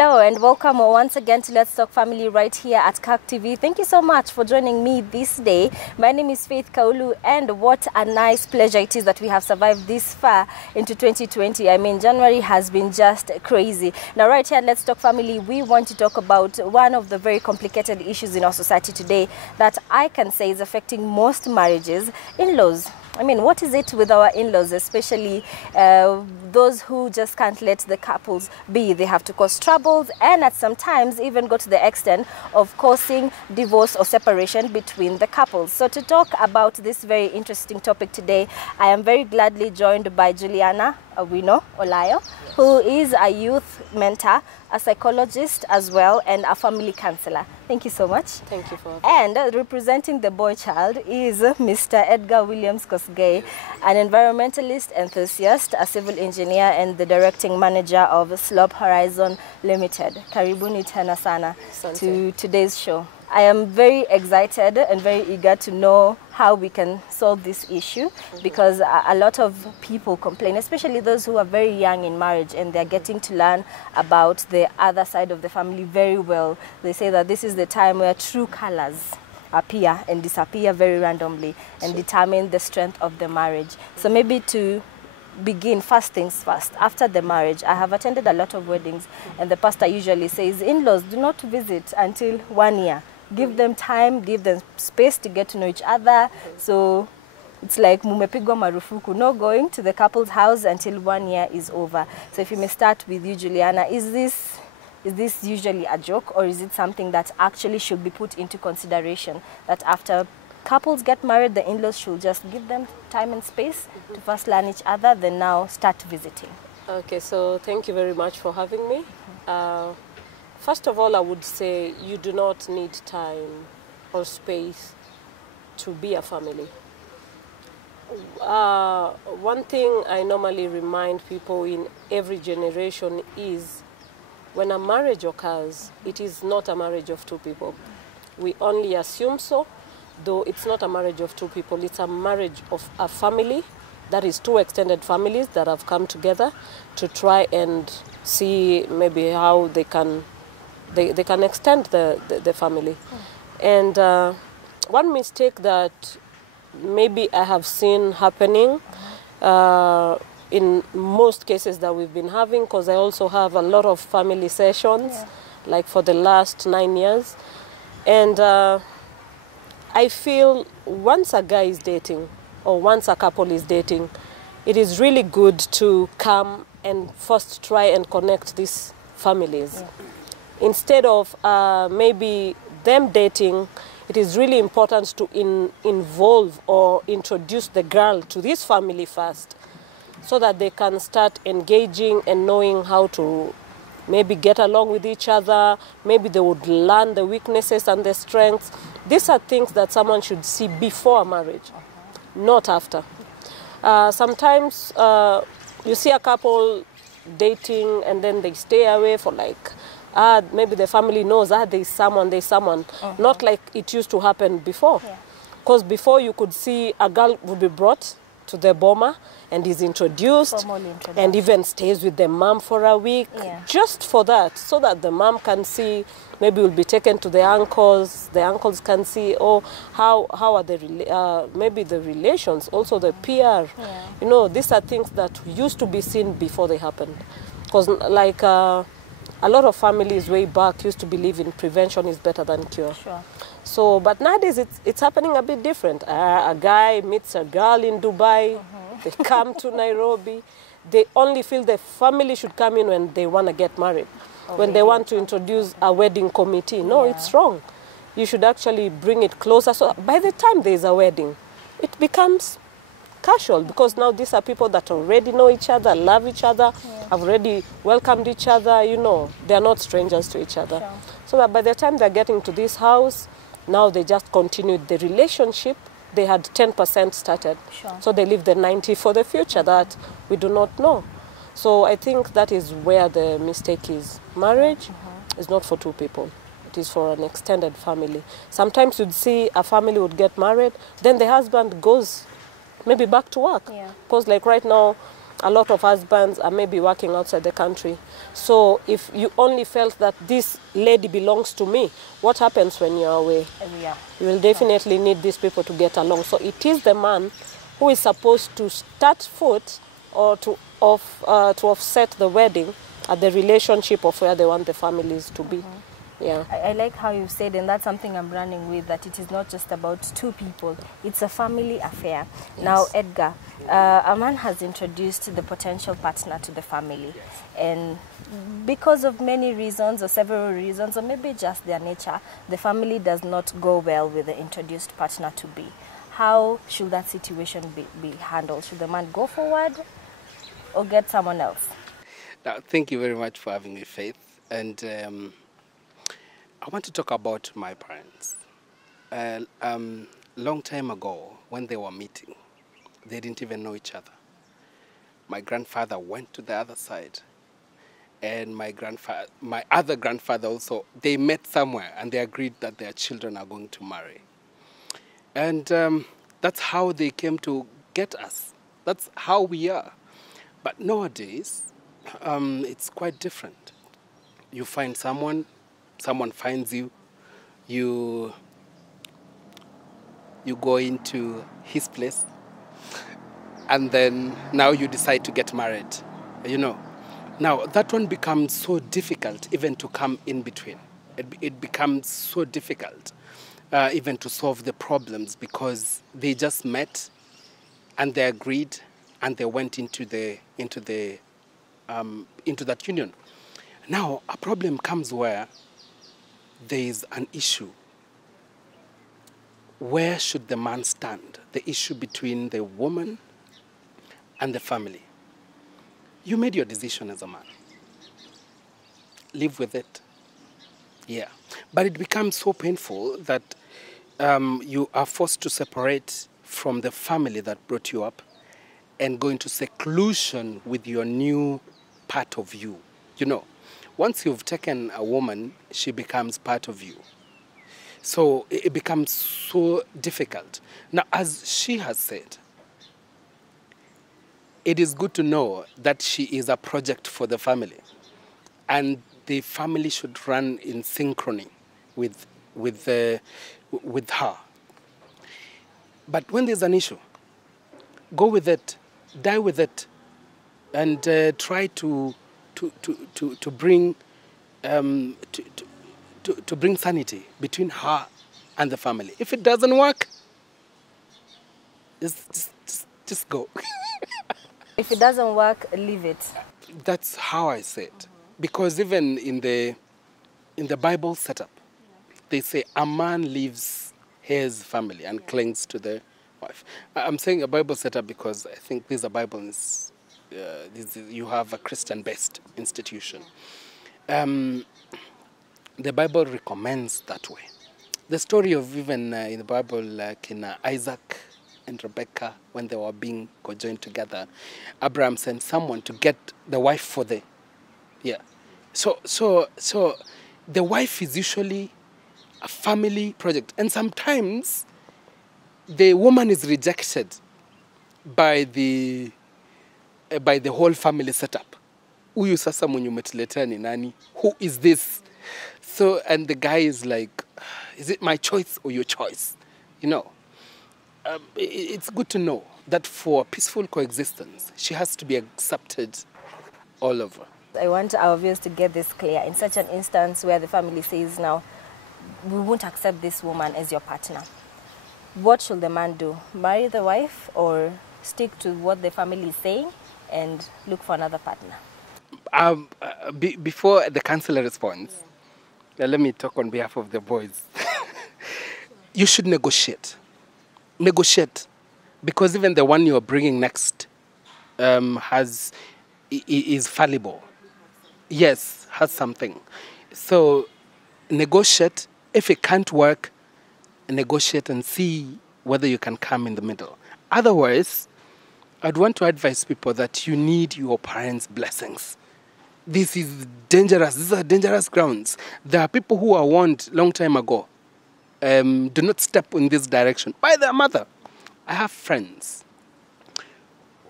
Hello and welcome once again to Let's Talk Family right here at CAC TV. Thank you so much for joining me this day. My name is Faith Kaulu, and what a nice pleasure it is that we have survived this far into 2020. I mean, January has been just crazy. Now right here at Let's Talk Family, we want to talk about one of the very complicated issues in our society today that I can say is affecting most marriages: in-laws. I mean, what is it with our in-laws, especially those who just can't let the couples be? They have to cause troubles and at some times even go to the extent of causing divorce or separation between the couples. So to talk about this very interesting topic today, I am very gladly joined by Juliana Olayo, who is a youth mentor, a psychologist as well, and a family counselor. Thank you so much. Thank you for having me. And representing the boy child is Mr. Edgar Williams Kosgei, an environmentalist enthusiast, a civil engineer, and the directing manager of Slope Horizon Limited. Karibuni tena sana to today's show. I am very excited and very eager to know how we can solve this issue, because a lot of people complain, especially those who are very young in marriage and they're getting to learn about the other side of the family very well. They say that this is the time where true colors appear and disappear very randomly and determine the strength of the marriage. So maybe to begin, first things first, after the marriage, I have attended a lot of weddings and the pastor usually says, in-laws do not visit until 1 year. Give them time, give them space to get to know each other. So it's like mumepigwa marufuku, no going to the couple's house until 1 year is over. So if you may start with you, Juliana, is this usually a joke, or is it something that actually should be put into consideration, that after couples get married, the in-laws should just give them time and space to first learn each other, then now start visiting? Okay, so thank you very much for having me. First of all, I would say you do not need time or space to be a family. One thing I normally remind people in every generation is when a marriage occurs, it is not a marriage of two people. We only assume so, though it's not a marriage of two people. It's a marriage of a family, that is two extended families that have come together to try and see maybe how they can extend the family. And one mistake that maybe I have seen happening in most cases that we've been having, because I also have a lot of family sessions, like for the last 9 years. And I feel once a guy is dating or once a couple is dating, it is really good to come and first try and connect these families. Instead of maybe them dating, it is really important to involve or introduce the girl to this family first, so that they can start engaging and knowing how to maybe get along with each other. Maybe they would learn the weaknesses and the strengths. These are things that someone should see before marriage, not after. Sometimes you see a couple dating and then they stay away for like, maybe the family knows there's someone. Not like it used to happen before. Because before you could see a girl would be brought to the boma and is introduced and even stays with the mom for a week, just for that, so that the mom can see, maybe will be taken to the uncles can see, oh, how are the maybe the relations, also the PR. You know, these are things that used to be seen before they happened. Because like a lot of families way back used to believe in prevention is better than cure. So, but nowadays it's happening a bit different. A guy meets a girl in Dubai, they come to Nairobi, they only feel the family should come in when they want to get married, when they want to introduce a wedding committee. No, it's wrong. You should actually bring it closer. So by the time there's a wedding, it becomes casual, because now these are people that already know each other, love each other, have already welcomed each other, you know, they're not strangers to each other. So that by the time they're getting to this house, now they just continued the relationship. They had 10% started. So they leave the 90 for the future that we do not know. So I think that is where the mistake is. Marriage is not for two people. It is for an extended family. Sometimes you'd see a family would get married, then the husband goes maybe back to work. Because like right now, A lot of husbands are maybe working outside the country. So if you only felt that this lady belongs to me, what happens when you're away? Yeah. You will definitely need these people to get along. So it is the man who is supposed to start foot or to offset the wedding at the relationship of where they want the families to be. Yeah. I like how you said, and that's something I'm running with, that it is not just about two people, it's a family affair. Yes. Now, Edgar, a man has introduced the potential partner to the family, and because of many reasons or several reasons, or maybe just their nature, the family does not go well with the introduced partner to be. How should that situation be handled? Should the man go forward or get someone else? Now, thank you very much for having me, Faith. And I want to talk about my parents. Long time ago, when they were meeting, they didn't even know each other. My grandfather went to the other side, and my other grandfather also, they met somewhere, and they agreed that their children are going to marry. And that's how they came to get us. That's how we are. But nowadays, it's quite different. You find someone finds you, you go into his place, and then now you decide to get married, you know. Now, that one becomes so difficult even to come in between. It becomes so difficult even to solve the problems, because they just met and they agreed and they went into that union. Now, a problem comes where there is an issue. Where should the man stand? The issue between the woman and the family. You made your decision as a man. Live with it. Yeah. But it becomes so painful that you are forced to separate from the family that brought you up and go into seclusion with your new part of you. You know, once you've taken a woman, she becomes part of you. So it becomes so difficult. Now, as she has said, it is good to know that she is a project for the family, and the family should run in synchrony with her. But when there's an issue, go with it, die with it, and try to bring to bring sanity between her and the family. If it doesn't work, just go. If it doesn't work, leave it. That's how I say it. Because even in the Bible setup, they say a man leaves his family and clings to the wife. I'm saying a Bible setup because I think this is a Bible. You have a Christian-based institution. The Bible recommends that way. The story of even in the Bible, like in Isaac and Rebecca, when they were being conjoined together, Abraham sent someone to get the wife for the, yeah. So the wife is usually a family project, and sometimes the woman is rejected by the whole family setup. Huyu sasa mwenye umetuletea ni nani? Who is this? So, and the guy is like, is it my choice or your choice? You know, it's good to know that for peaceful coexistence, she has to be accepted all over. I want our viewers to get this clear. In such an instance where the family says, now, we won't accept this woman as your partner, what should the man do? Marry the wife or stick to what the family is saying and look for another partner? Before the counselor responds, let me talk on behalf of the boys. You should negotiate. Negotiate. Because even the one you're bringing next is fallible. Yes, has something. So negotiate. If it can't work, negotiate and see whether you can come in the middle. Otherwise, I'd want to advise people that you need your parents' blessings. This is dangerous. These are dangerous grounds. There are people who were warned long time ago. Do not step in this direction by their mother. I have friends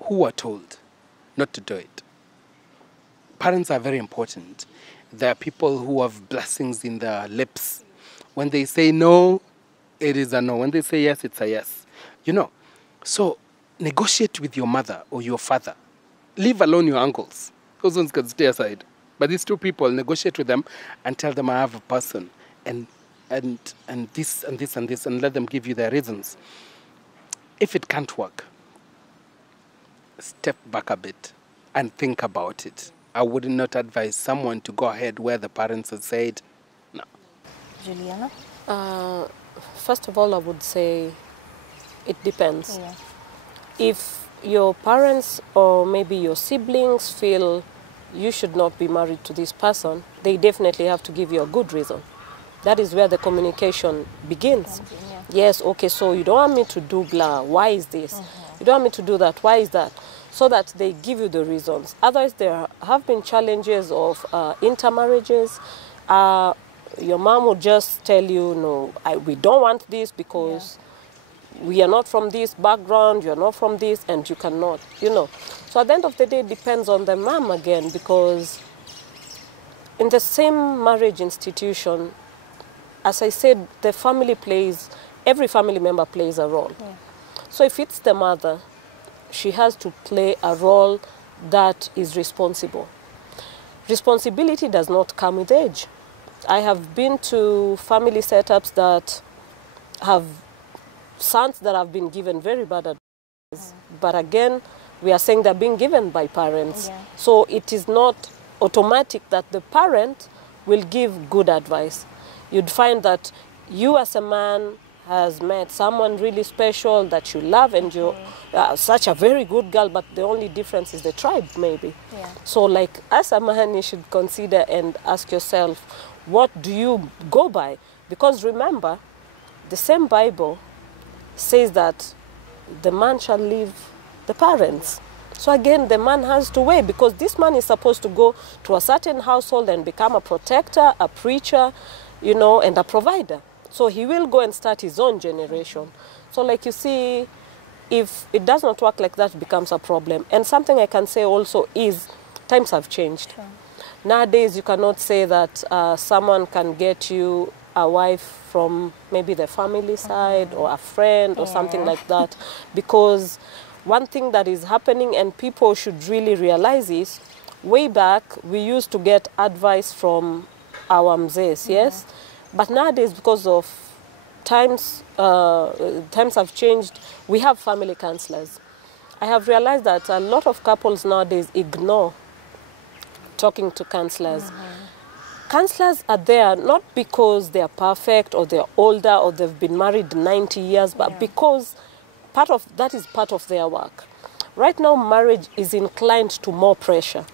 who were told, not to do it. Parents are very important. There are people who have blessings in their lips. When they say no, it is a no. When they say yes, it's a yes. You know, so negotiate with your mother or your father. Leave alone your uncles. Those ones can stay aside. But these two people, negotiate with them and tell them, I have a person and this and this and this, and let them give you their reasons. If it can't work, step back a bit and think about it. I would not advise someone to go ahead where the parents have said no. Juliana? First of all, I would say it depends. Yeah. If your parents or maybe your siblings feel you should not be married to this person, they definitely have to give you a good reason. That is where the communication begins. Yeah. Yes, okay, so you don't want me to do blah, why is this? You don't want me to do that, why is that? So that they give you the reasons. Otherwise, there have been challenges of intermarriages. Your mom would just tell you, no, we don't want this because we are not from this background, you're not from this, and you cannot, you know. So at the end of the day, it depends on the mom again, because in the same marriage institution, as I said, the family plays, every family member plays a role. Yeah. So if it's the mother, she has to play a role that is responsible. Responsibility does not come with age. I have been to family setups that have sons that have been given very bad advice. But again, we are saying they're being given by parents. Yeah. So it is not automatic that the parent will give good advice. You'd find that you as a man has met someone really special that you love, and you're such a very good girl, but the only difference is the tribe, maybe. Yeah. So like, as a man, you should consider and ask yourself, what do you go by? Because remember, the same Bible says that the man shall leave the parents. So again, the man has to weigh, because this man is supposed to go to a certain household and become a protector, a preacher, you know, and a provider. So he will go and start his own generation. So like you see, if it does not work like that, it becomes a problem. And something I can say also is, times have changed. Sure. Nowadays, you cannot say that someone can get you a wife from maybe the family side or a friend or something like that. Because one thing that is happening, and people should really realize, is way back we used to get advice from our mzes, yes? But nowadays, because of times have changed, we have family counselors. I have realized that a lot of couples nowadays ignore talking to counselors. Counselors are there not because they are perfect or they're older or they've been married 90 years, but because that is part of their work. Right now, marriage is inclined to more pressure.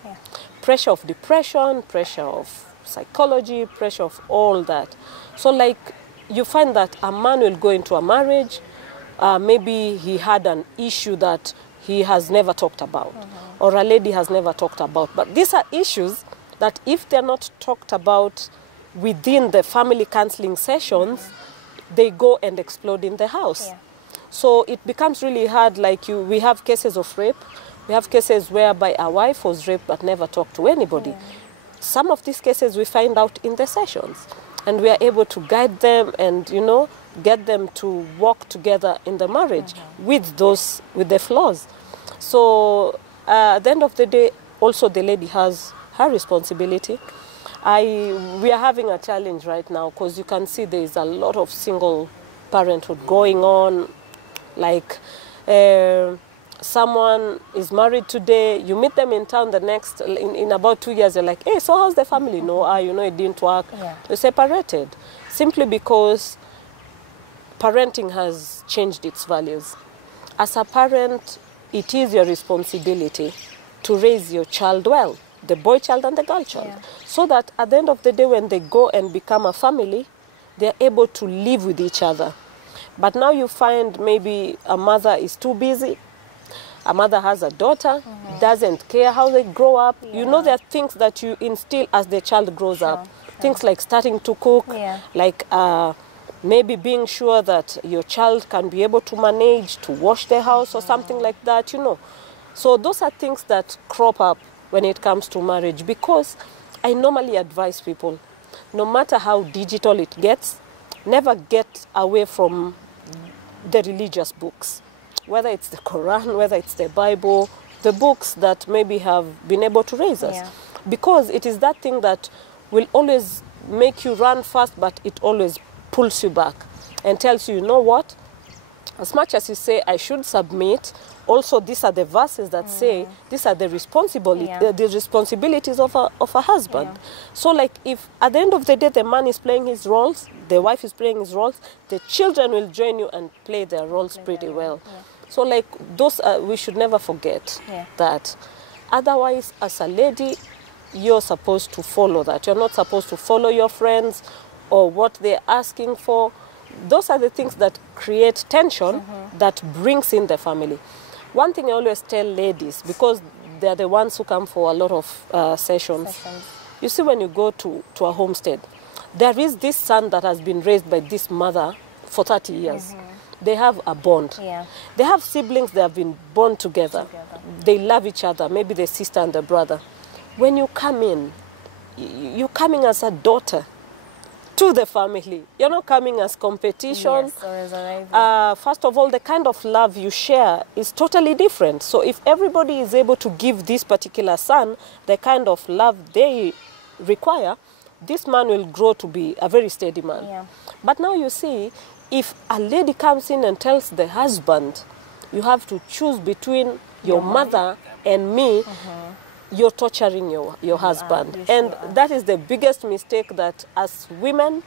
Pressure of depression, pressure of psychology, pressure of all that. So like, you find that a man will go into a marriage, maybe he had an issue that he has never talked about, or a lady has never talked about. But these are issues that if they're not talked about within the family counseling sessions, they go and explode in the house. So it becomes really hard. Like we have cases of rape. We have cases whereby a wife was raped but never talked to anybody. Some of these cases we find out in the sessions, and we are able to guide them and, you know, get them to work together in the marriage with the flaws. So at the end of the day, also the lady has her responsibility. We are having a challenge right now, because you can see there is a lot of single parenthood going on. Like, someone is married today, you meet them in town the next, in about 2 years, you're like, hey, so how's the family? No, you know, it didn't work. They separated, simply because parenting has changed its values. As a parent, it is your responsibility to raise your child well, the boy child and the girl child, so that at the end of the day, when they go and become a family, they're able to live with each other. But now you find maybe a mother is too busy, a mother has a daughter, doesn't care how they grow up. You know, there are things that you instill as the child grows up. Things like starting to cook, like maybe being sure that your child can be able to manage to wash the house or something like that, you know. So those are things that crop up when it comes to marriage, because I normally advise people, no matter how digital it gets, never get away from the religious books, whether it's the Quran, whether it's the Bible, the books that maybe have been able to raise us. Yeah. Because it is that thing that will always make you run fast, but it always pulls you back and tells you, you know what, as much as you say I should submit, also these are the verses that say these are the responsibilities of a husband. Yeah. So like, if at the end of the day the man is playing his roles, the wife is playing his roles, the children will join you and play their roles pretty well. Yeah. So like, those we should never forget that. Otherwise, as a lady, you're supposed to follow that. You're not supposed to follow your friends or what they're asking for. Those are the things that create tension that brings in the family. One thing I always tell ladies, because they're the ones who come for a lot of sessions. You see, when you go to a homestead, there is this son that has been raised by this mother for 30 years. They have a bond. Yeah. They have siblings, they have been born together. They love each other, maybe the sister and the brother. When you come in, you're coming as a daughter to the family. You're not coming as competition. Yes, or as a rival. First of all, the kind of love you share is totally different. So if everybody is able to give this particular son the kind of love they require, this man will grow to be a very steady man. Yeah. But now you see, if a lady comes in and tells the husband, you have to choose between your mother and me, you're torturing your husband. And that is the biggest mistake that as women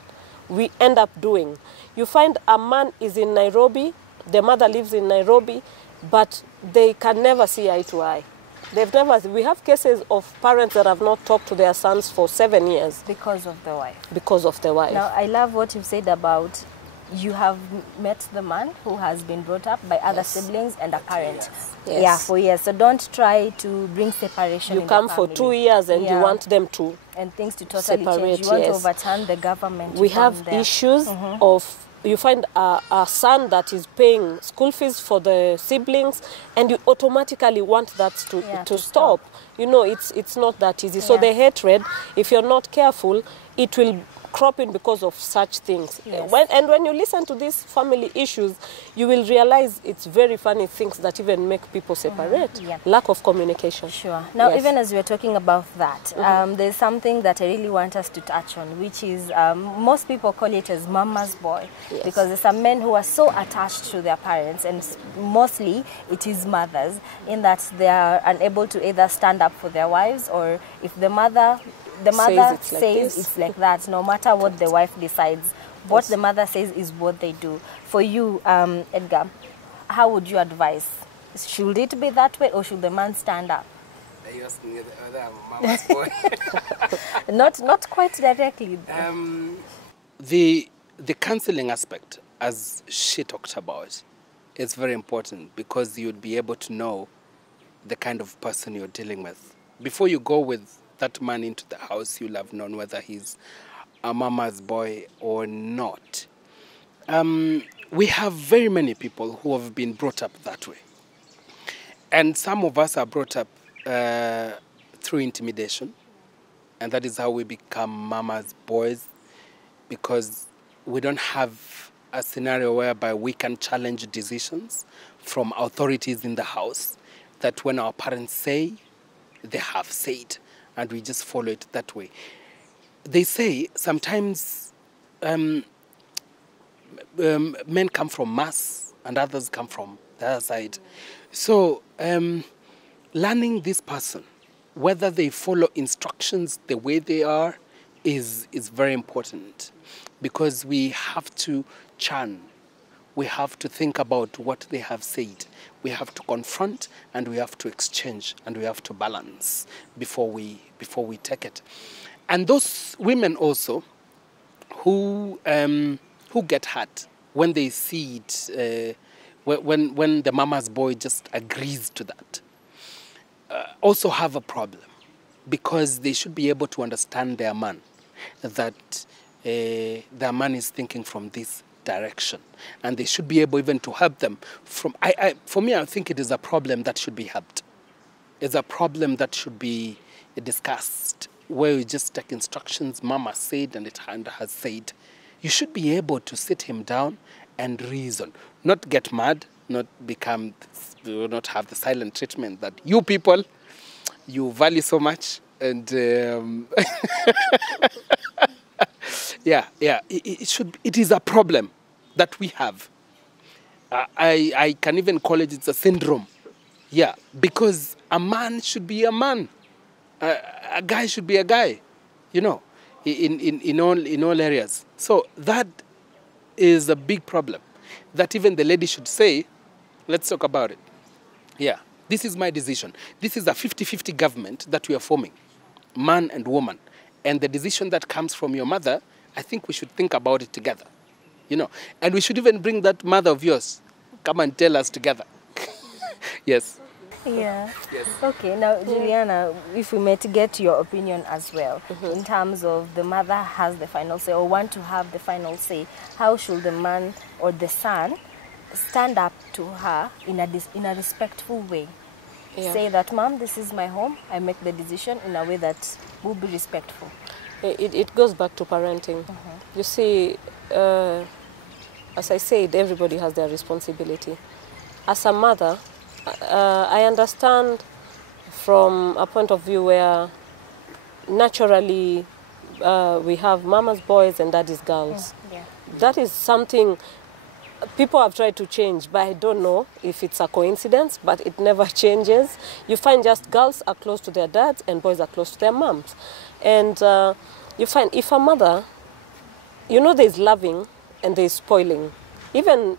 we end up doing. You find a man is in Nairobi, the mother lives in Nairobi, but they can never see eye to eye. We have cases of parents that have not talked to their sons for 7 years. Because of the wife. Because of the wife. Now, I love what you've said about you have met the man who has been brought up by other siblings and a parent. Yes. Yeah, for years. So don't try to bring separation. You in come the for family. 2 years and you want them to and things to totally separate. change. You want to overturn the government. We have issues of, you find a son that is paying school fees for the siblings, and you automatically want that to stop. You know, it's not that easy. So the hatred, if you're not careful, it will crop in because of such things. Yes. When you listen to these family issues, you will realize it's very funny things that even make people separate. Lack of communication. Sure. Now, even as we're talking about that, there's something that I really want us to touch on, which is most people call it as mama's boy, because there's some men who are so attached to their parents, and mostly it is mothers, in that they are unable to either stand up for their wives, or if the mother says it's like that, no matter what the wife decides, what the mother says is what they do. For you, Edgar, how would you advise? Should it be that way, or should the man stand up? Are you asking whether I'm a mama's boy? Not quite directly. The counseling aspect, as she talked about, is very important, because you'd be able to know the kind of person you're dealing with. Before you go with that man into the house, you'll have known whether he's a mama's boy or not. We have very many people who have been brought up that way. And some of us are brought up through intimidation. And that is how we become mama's boys, because we don't have a scenario whereby we can challenge decisions from authorities in the house, that when our parents say, they have said, and we just follow it that way. They say sometimes men come from mass and others come from the other side. So learning this person, whether they follow instructions the way they are, is very important, because we have to churn. We have to think about what they have said. We have to confront, and we have to exchange, and we have to balance before we take it. And those women also who get hurt when they see it, when the mama's boy just agrees to that, also have a problem, because they should be able to understand their man, that their man is thinking from this direction, and they should be able even to help them from. For me, I think it is a problem that should be helped. is a problem that should be discussed, where you just take instructions, mama said and it has said. You should be able to sit him down and reason, not get mad, not have the silent treatment that you people, you value so much. And it is a problem that we have. I can even call it's a syndrome. Yeah, because a man should be a man. A guy should be a guy, in all areas. So that is a big problem that even the lady should say, let's talk about it. Yeah, this is my decision. This is a 50-50 government that we are forming, man and woman. And the decision that comes from your mother, I think we should think about it together, And we should even bring that mother of yours, come and tell us together. Yes. Yeah. Yes. Okay. Now, Juliana, if we may to get your opinion as well, in terms of the mother has the final say or want to have the final say, how should the man or the son stand up to her in a respectful way? Yeah. Say that, Mom, this is my home. I make the decision in a way that will be respectful. It goes back to parenting. You see, as I said, everybody has their responsibility. As a mother, I understand from a point of view where naturally we have mama's boys and daddy's girls. Yeah. That is something people have tried to change, but I don't know if it's a coincidence, but it never changes. You find just girls are close to their dads and boys are close to their moms. And you find if a mother, there's loving and there's spoiling. Even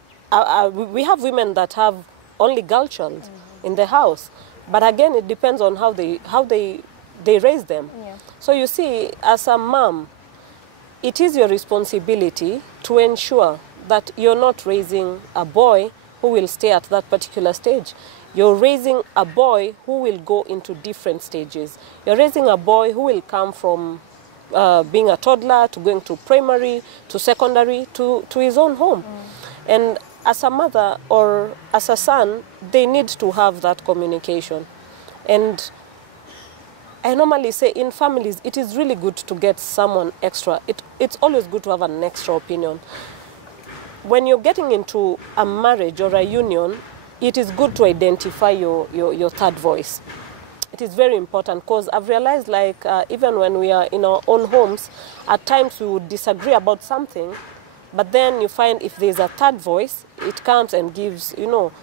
we have women that have only girl child in the house. But again, it depends on how they raise them. Yeah. So you see, as a mom, it is your responsibility to ensure that you're not raising a boy who will stay at that particular stage. You're raising a boy who will go into different stages. You're raising a boy who will come from being a toddler to going to primary, to secondary, to his own home. And as a mother or as a son, they need to have that communication. And I normally say in families, it is really good to get someone extra. It's always good to have an extra opinion. When you're getting into a marriage or a union, it is good to identify your third voice. It is very important because I've realized even when we are in our own homes, at times we would disagree about something, but then you find if there's a third voice, it comes and gives,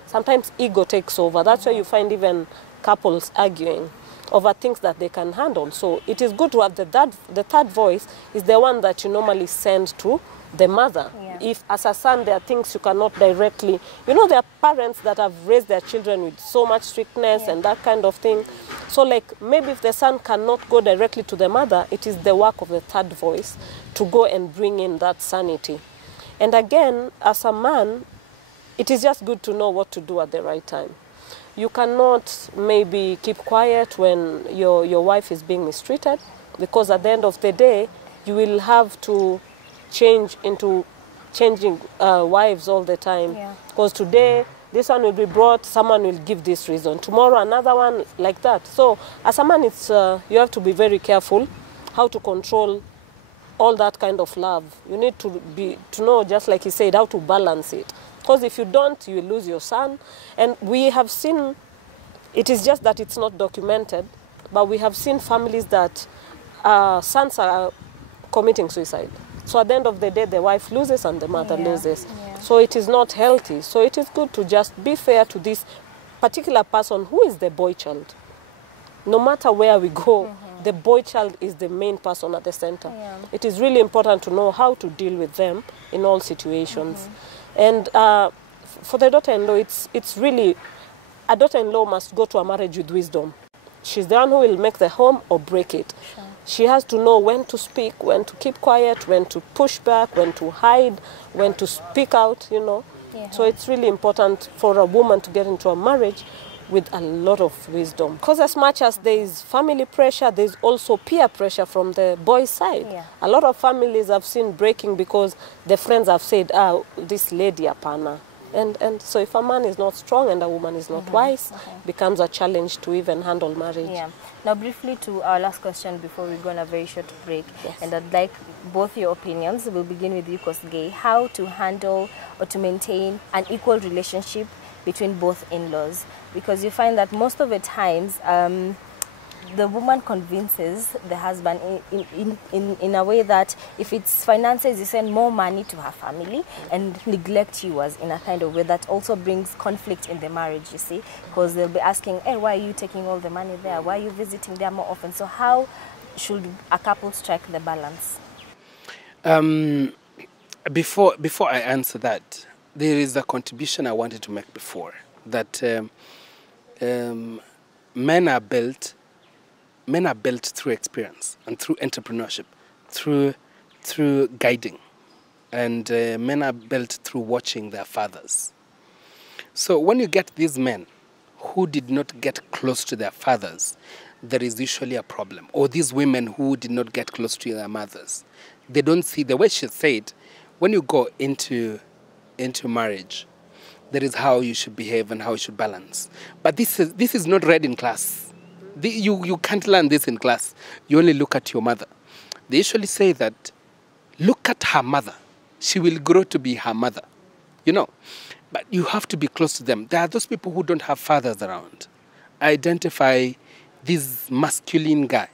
sometimes ego takes over. That's why you find even couples arguing over things that they can handle. So it is good to have the third voice is the one that you normally send to the mother. Yeah. If as a son there are things you cannot directly, there are parents that have raised their children with so much strictness and that kind of thing. So maybe if the son cannot go directly to the mother, it is the work of the third voice to go and bring in that sanity. And again, as a man, it is just good to know what to do at the right time. You cannot maybe keep quiet when your wife is being mistreated, because at the end of the day, you will have to change into changing wives all the time. Because today, this one will be brought, someone will give this reason. Tomorrow, another one like that. So as a man, you have to be very careful how to control all that kind of love. You need to know, just like he said, how to balance it. Because if you don't, you will lose your son. And we have seen, it is just that it's not documented, but we have seen families that sons are committing suicide. So at the end of the day, the wife loses and the mother loses. Yeah. So it is not healthy. So it is good to just be fair to this particular person who is the boy child. No matter where we go, the boy child is the main person at the center. Yeah. It is really important to know how to deal with them in all situations. And for the daughter-in-law, it's really, a daughter-in-law must go to a marriage with wisdom. She's the one who will make the home or break it. Sure. She has to know when to speak, when to keep quiet, when to push back, when to hide, when to speak out, Yeah. So it's really important for a woman to get into a marriage with a lot of wisdom. Because as much as there is family pressure, there's also peer pressure from the boys' side. Yeah. A lot of families I've seen breaking because the friends have said, this lady, apana. And so if a man is not strong and a woman is not wise, becomes a challenge to even handle marriage. Yeah. Now, briefly to our last question before we go on a very short break, Yes. and I'd like both your opinions. We'll begin with you, Kosgei. How to handle or to maintain an equal relationship between both in-laws? Because you find that most of the times, the woman convinces the husband in a way that if it's finances, you send more money to her family and neglect you as in a kind of way that also brings conflict in the marriage, you see, because they'll be asking, hey, why are you taking all the money there? Why are you visiting there more often? So how should a couple strike the balance? Before I answer that, there is a contribution I wanted to make before, that men are built through experience and through entrepreneurship, through guiding, and men are built through watching their fathers. So when you get these men who did not get close to their fathers, there is usually a problem. Or these women who did not get close to their mothers, they don't see, the way she said, when you go into marriage, there is how you should behave and how you should balance. But this is not read in class. You can't learn this in class. You only look at your mother. They usually say that, look at her mother. She will grow to be her mother. You know, but you have to be close to them. There are those people who don't have fathers around. Identify this masculine guy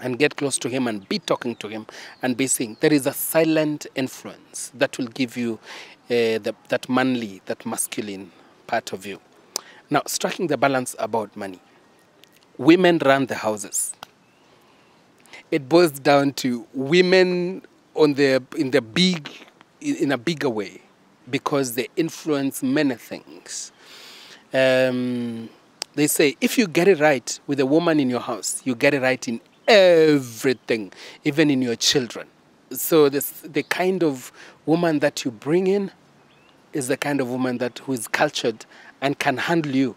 and get close to him and be talking to him and be saying, there is a silent influence that will give you that manly, that masculine part of you. Now, striking the balance about money. Women run the houses. It boils down to women in a bigger way, because they influence many things. They say if you get it right with a woman in your house, you get it right in everything, even in your children. So the kind of woman that you bring in is the kind of woman who is cultured and can handle you,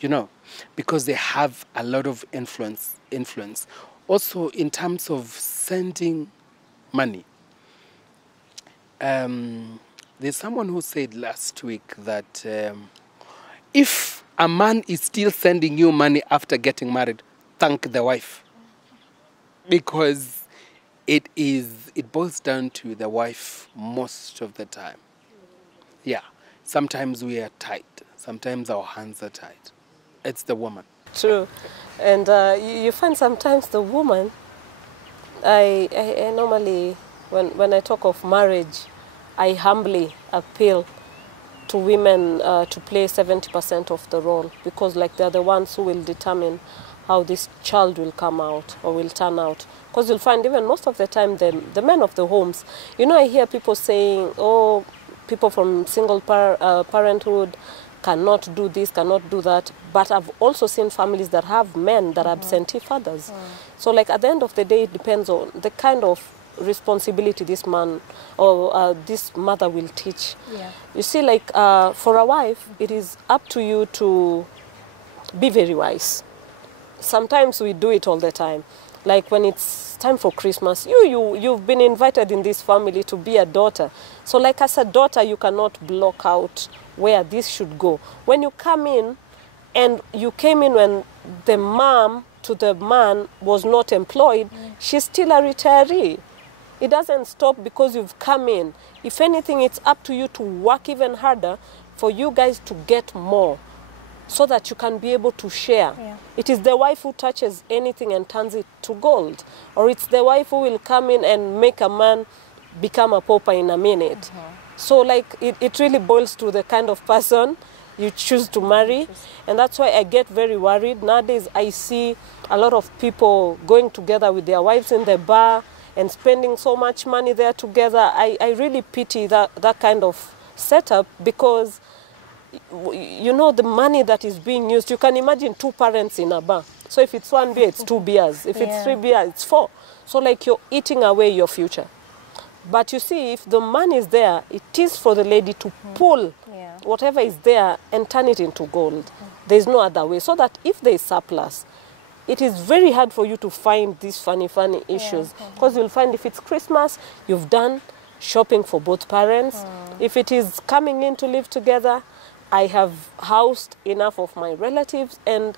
you know, because they have a lot of influence. Also, in terms of sending money, there's someone who said last week that if a man is still sending you money after getting married, thank the wife, because it boils down to the wife most of the time. Yeah, sometimes we are tight, sometimes our hands are tight. It's the woman. True. And you find sometimes the woman, I normally, when I talk of marriage, I humbly appeal to women to play 70% of the role, because like they're the ones who will determine how this child will come out or will turn out. Because you'll find even most of the time the men of the homes, you know, I hear people saying, oh, people from single parenthood cannot do this, cannot do that. But I've also seen families that have men that are absentee fathers. So like at the end of the day, it depends on the kind of responsibility this man or this mother will teach. Yeah. You see, like for a wife, it is up to you to be very wise. Sometimes we do it all the time. Like when it's time for Christmas, you've been invited in this family to be a daughter. So like as a daughter, you cannot block out where this should go. When you come in, and you came in when the mom to the man was not employed, she's still a retiree. It doesn't stop because you've come in. If anything, it's up to you to work even harder for you guys to get more, so that you can be able to share. Yeah. It is the wife who touches anything and turns it to gold. Or it's the wife who will come in and make a man become a pauper in a minute. So like it really boils to the kind of person you choose to marry. And that's why I get very worried. Nowadays I see a lot of people going together with their wives in the bar and spending so much money there together. I really pity that kind of setup, because you know the money that is being used. You can imagine 2 parents in a bar. So if it's 1 beer, it's 2 beers. If it's 3 beers, it's 4. So like you're eating away your future. But you see, if the money is there, it is for the lady to pull whatever is there and turn it into gold. There's no other way. So that if there is surplus, it is very hard for you to find these funny issues. Because you'll find if it's Christmas, you've done shopping for both parents. If it is coming in to live together, I have housed enough of my relatives, and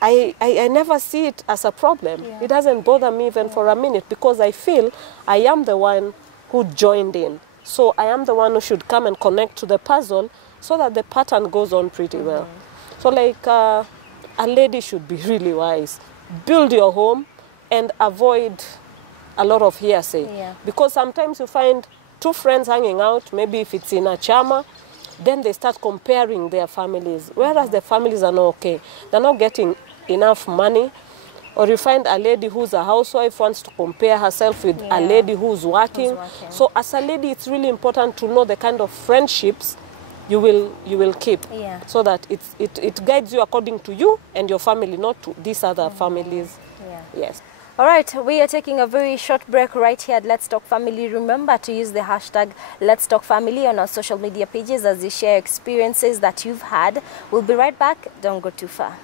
I never see it as a problem. Yeah. It doesn't bother me even for a minute, because I feel I am the one who joined in. So I am the one who should come and connect to the puzzle so that the pattern goes on pretty well. So like a lady should be really wise. Build your home and avoid a lot of hearsay. Yeah. Because sometimes you find two friends hanging out, maybe if it's in a chama, then they start comparing their families, whereas the families are not okay. They're not getting enough money. Or you find a lady who's a housewife wants to compare herself with a lady who's working. So as a lady, it's really important to know the kind of friendships you will keep, so that it guides you according to you and your family, not to these other families. Yes. All right, we are taking a very short break right here at Let's Talk Family. Remember to use the hashtag Let's Talk Family on our social media pages as you share experiences that you've had. We'll be right back. Don't go too far.